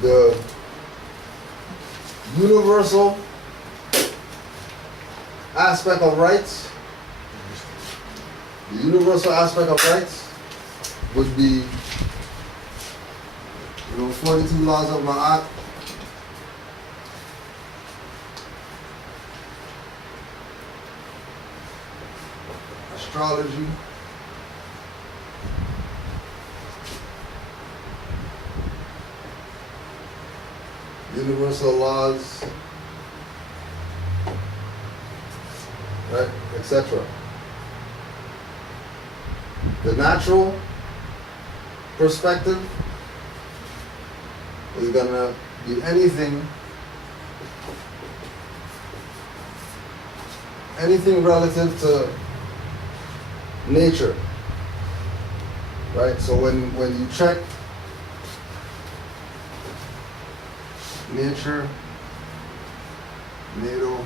the universal aspect of rights, would be, 42 laws of Ma'at. Astrology. Universal laws, right, etc. The natural perspective is gonna be anything relative to nature, right? So when you check nature, natal,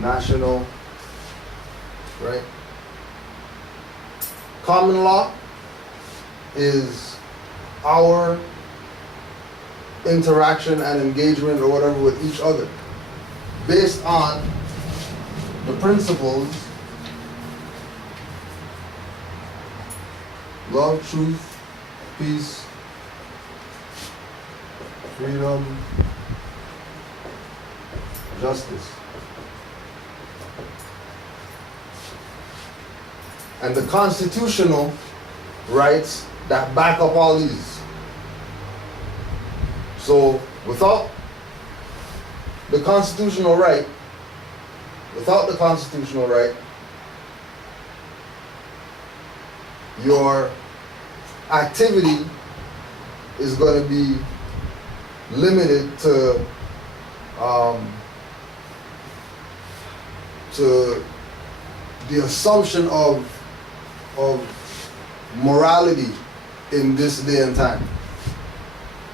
national, right? Common law is our interaction and engagement or whatever with each other based on the principles love, truth, peace, freedom, justice. And the constitutional rights that back up all these. So without the constitutional right, your activity is going to be limited to the assumption of morality in this day and time,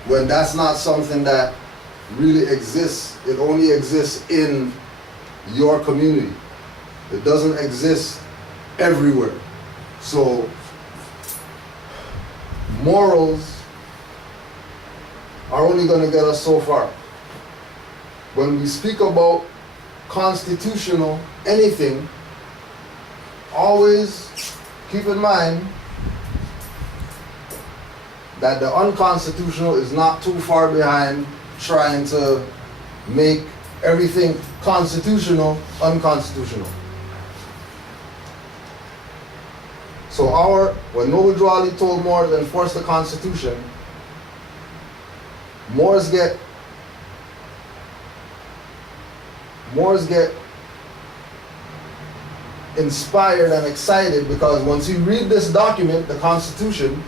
when that's not something that really exists. It only exists in your community. It doesn't exist everywhere. So morals are only going to get us so far. When we speak about constitutional anything, always keep in mind that the unconstitutional is not too far behind trying to make everything constitutional unconstitutional. So when Noble Drew Ali told Moors to enforce the Constitution, Moors get inspired and excited, because once you read this document, the Constitution,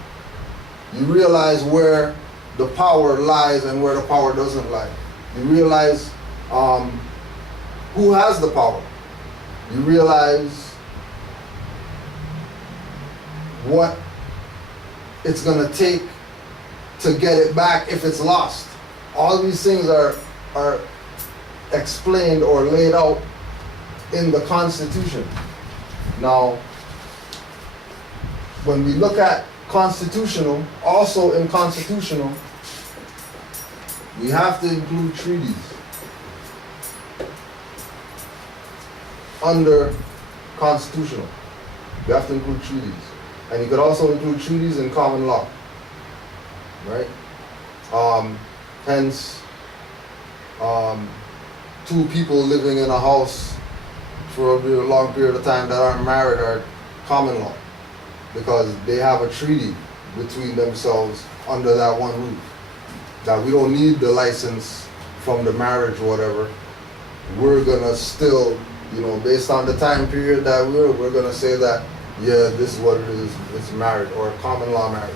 you realize where the power lies and where the power doesn't lie. You realize who has the power. You realize what it's going to take to get it back if it's lost. All these things are explained or laid out in the Constitution. Now, when we look at constitutional, also in constitutional, we have to include treaties under constitutional. We have to include treaties. And you could also include treaties in common law, right? Hence, two people living in a house for a long period of time that aren't married are common law, because they have a treaty between themselves under that one roof. That we don't need the license from the marriage or whatever. We're gonna still, based on the time period that we're gonna say that, yeah, this is what it is, it's marriage, or common law marriage,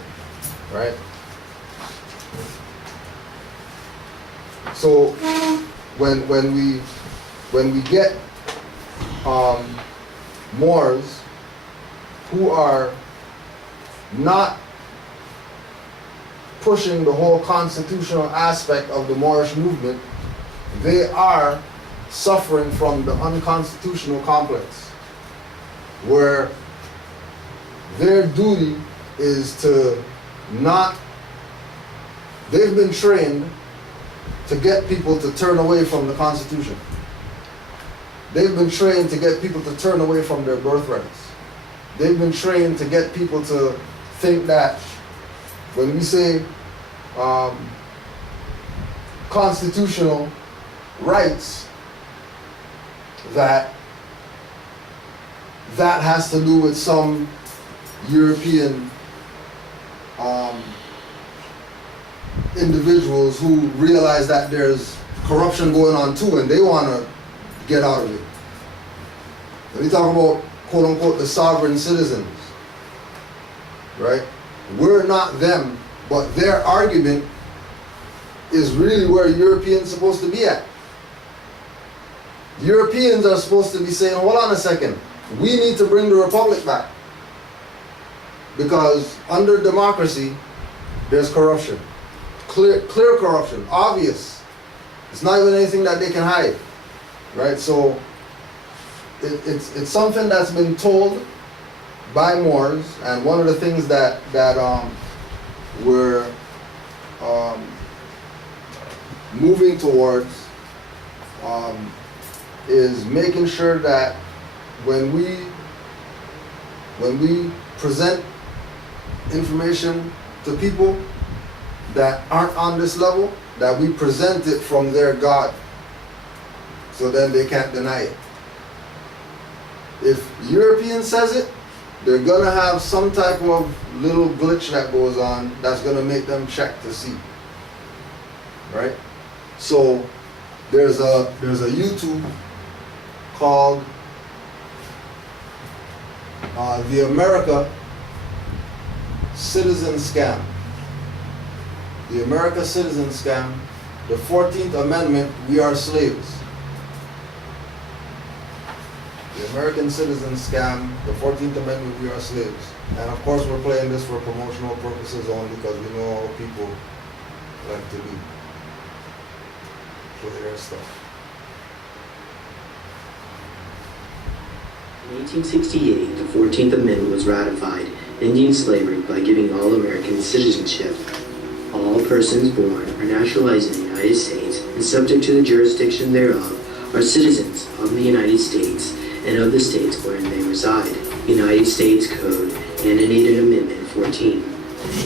right? So when we get Moors who are not pushing the whole constitutional aspect of the Moorish movement, they are suffering from the unconstitutional complex, where their duty is to not, they've been trained to get people to turn away from the Constitution. They've been trained to get people to turn away from their birthrights. They've been trained to get people to think that when we say constitutional rights, that has to do with some European individuals who realize that there's corruption going on too, and they want to get out of it. When we talk about quote unquote the sovereign citizens, right? We're not them, but their argument is really where Europeans are supposed to be at. Europeans are supposed to be saying, hold on a second, we need to bring the republic back. Because under democracy, there's corruption. Clear corruption, obvious. It's not even anything that they can hide, right? So it's something that's been told by Moors, and one of the things that we're moving towards is making sure that when we present information to people that aren't on this level, that we present it from their God, so then they can't deny it. If European says it, they're gonna have some type of little glitch that goes on that's gonna make them check to see, right? So there's a YouTube called the America Citizen Scam. The America Citizen Scam, the 14th Amendment, we are slaves. The American Citizen Scam, the 14th Amendment, we are slaves. And of course we're playing this for promotional purposes only because we know how people like to do. Play their stuff. In 1868, the 14th Amendment was ratified, ending slavery by giving all Americans citizenship. All persons born or naturalized in the United States and subject to the jurisdiction thereof are citizens of the United States and of the states wherein they reside. United States Code, Annotated Amendment 14.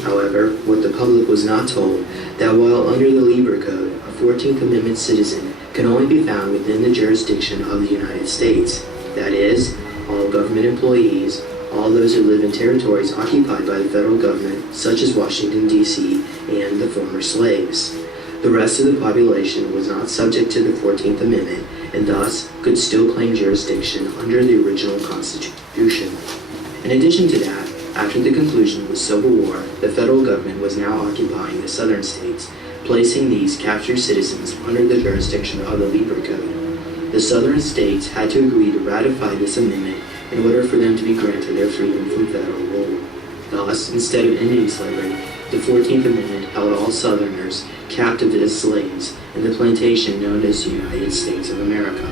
However, what the public was not told, that while under the Libre Code, a 14th Amendment citizen can only be found within the jurisdiction of the United States. That is, all government employees, all those who live in territories occupied by the federal government, such as Washington, D.C., and the former slaves. The rest of the population was not subject to the 14th Amendment, and thus could still claim jurisdiction under the original Constitution. In addition to that, after the conclusion of the Civil War, the federal government was now occupying the southern states, placing these captured citizens under the jurisdiction of the Libre Code. The southern states had to agree to ratify this amendment in order for them to be granted their freedom from federal rule. Thus, instead of ending slavery, the 14th Amendment held all Southerners captive as slaves in the plantation known as the United States of America.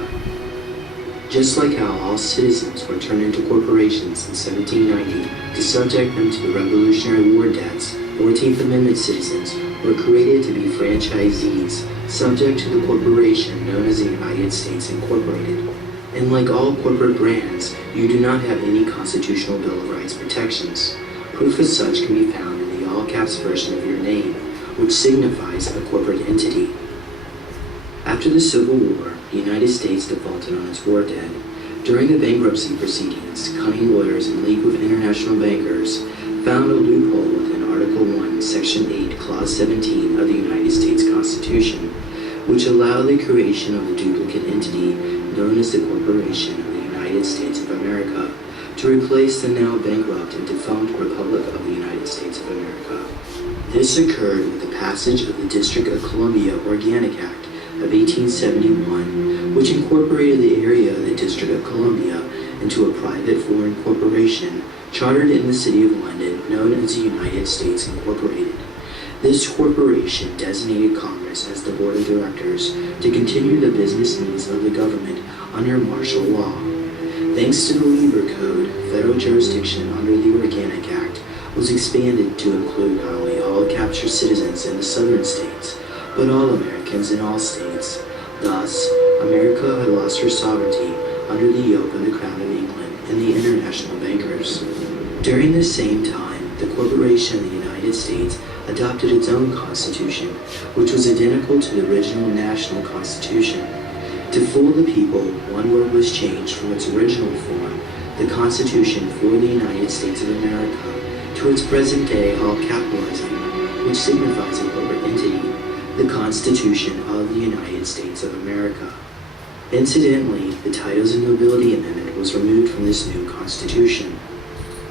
Just like how all citizens were turned into corporations in 1790 to subject them to the Revolutionary War debts, 14th Amendment citizens were created to be franchisees, subject to the corporation known as the United States Incorporated. And like all corporate brands, you do not have any constitutional Bill of Rights protections. Proof as such can be found in the all-caps version of your name, which signifies a corporate entity. After the Civil War, the United States defaulted on its war debt. During the bankruptcy proceedings, cunning lawyers and League of International Bankers found a loophole within Article 1, Section 8, Clause 17 of the United States Constitution, which allowed the creation of a duplicate entity known as the Corporation of the United States of America to replace the now bankrupt and defunct Republic of the United States of America. This occurred with the passage of the District of Columbia Organic Act of 1871, which incorporated the area of the District of Columbia into a private foreign corporation chartered in the City of London known as the United States Incorporated. This corporation designated Congress as the board of directors to continue the business needs of the government under martial law. Thanks to the Libre Code, federal jurisdiction under the Organic expanded to include not only all captured citizens in the southern states, but all Americans in all states. Thus, America had lost her sovereignty under the yoke of the Crown of England and the international bankers. During this same time, the Corporation of the United States adopted its own constitution, which was identical to the original national constitution. To fool the people, one word was changed from its original form, the Constitution for the United States of America, to its present day all-capitalizing, which signifies a corporate entity, the Constitution of the United States of America. Incidentally, the Titles of Nobility Amendment was removed from this new Constitution.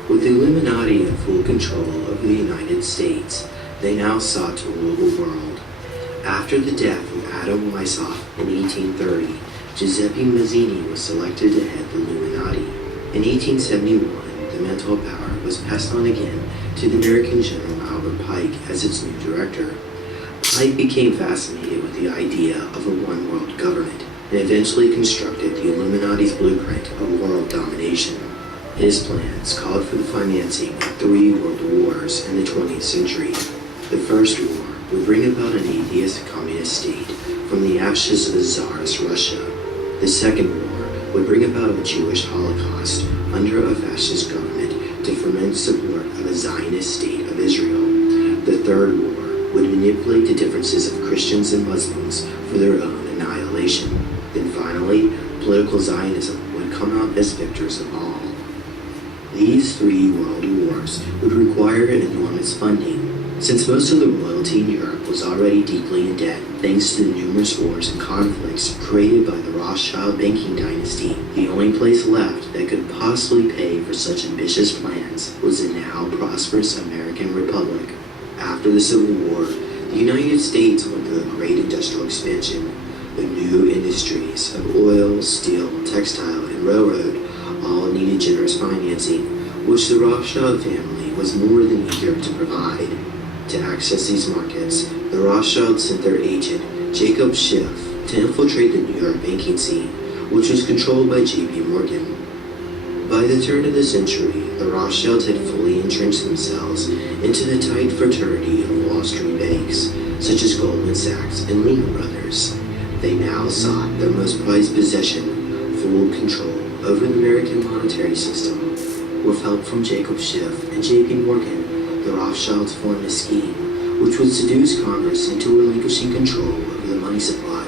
With the Illuminati in full control of the United States, they now sought to rule the world. After the death of Adam Weishaupt in 1830, Giuseppe Mazzini was selected to head the Illuminati. In 1871, the mantle of power was passed on again to the American General Albert Pike as its new director. Pike became fascinated with the idea of a one-world government and eventually constructed the Illuminati's blueprint of world domination. His plans called for the financing of 3 world wars in the 20th century. The first war would bring about an atheist communist state from the ashes of the Tsarist Russia. The second war would bring about a Jewish Holocaust under a fascist government to foment support of a Zionist state of Israel. The third war would manipulate the differences of Christians and Muslims for their own annihilation. Then finally, political Zionism would come out as victors of all. These 3 world wars would require enormous funding. Since most of the royalty in Europe was already deeply in debt thanks to the numerous wars and conflicts created by the Rothschild banking dynasty, the only place left that could possibly pay for such ambitious plans was the now prosperous American Republic. After the Civil War, the United States went through a great industrial expansion. The new industries of oil, steel, textile, and railroad all needed generous financing, which the Rothschild family was more than eager to provide. To access these markets, the Rothschilds sent their agent, Jacob Schiff, to infiltrate the New York banking scene, which was controlled by J.P. Morgan. By the turn of the century, the Rothschilds had fully entrenched themselves into the tight fraternity of Wall Street banks, such as Goldman Sachs and Lehman Brothers. They now sought their most prized possession, full control over the American monetary system. With help from Jacob Schiff and J.P. Morgan, the Rothschilds formed a scheme which would seduce Congress into relinquishing control over the money supply.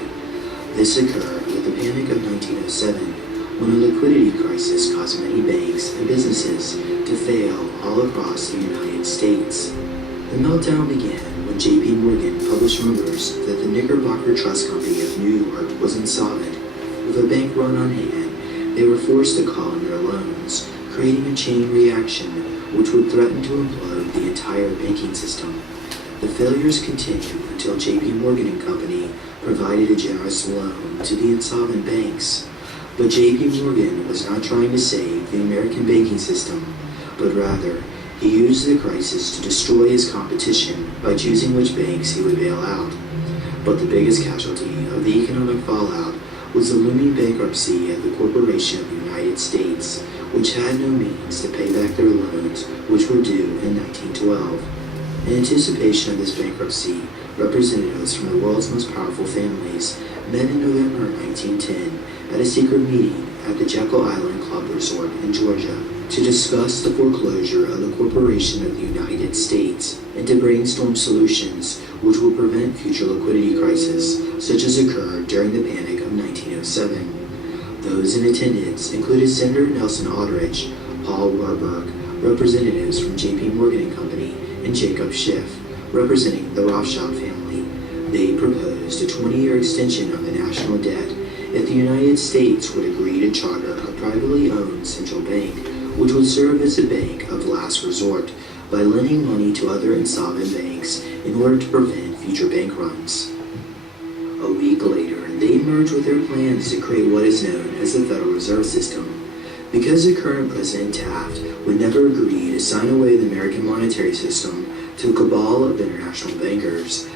This occurred with the Panic of 1907, when a liquidity crisis caused many banks and businesses to fail all across the United States. The meltdown began when J.P. Morgan published rumors that the Knickerbocker Trust Company of New York was insolvent. With a bank run on hand, they were forced to call in their loans, creating a chain reaction which would threaten to implode the entire banking system. The failures continued until J.P. Morgan and Company provided a generous loan to the insolvent banks. But J.P. Morgan was not trying to save the American banking system, but rather he used the crisis to destroy his competition by choosing which banks he would bail out. But the biggest casualty of the economic fallout was the looming bankruptcy of the Corporation of the United States, which had no means to pay back their loans, which were due in 1912. In anticipation of this bankruptcy, representatives from the world's most powerful families met in November 1910 at a secret meeting at the Jekyll Island Club Resort in Georgia to discuss the foreclosure of the Corporation of the United States and to brainstorm solutions which would prevent future liquidity crises, such as occurred during the Panic of 1907. Those in attendance included Senator Nelson Aldrich, Paul Warburg, representatives from J.P. Morgan and Company, and Jacob Schiff, representing the Rothschild family. They proposed a 20-year extension of the national debt if the United States would agree to charter a privately owned central bank, which would serve as a bank of last resort by lending money to other insolvent banks in order to prevent future bank runs. A week later, they emerged with their plans to create what is known as the Federal Reserve System. Because the current President Taft would never agree to sign away the American monetary system to a cabal of international bankers,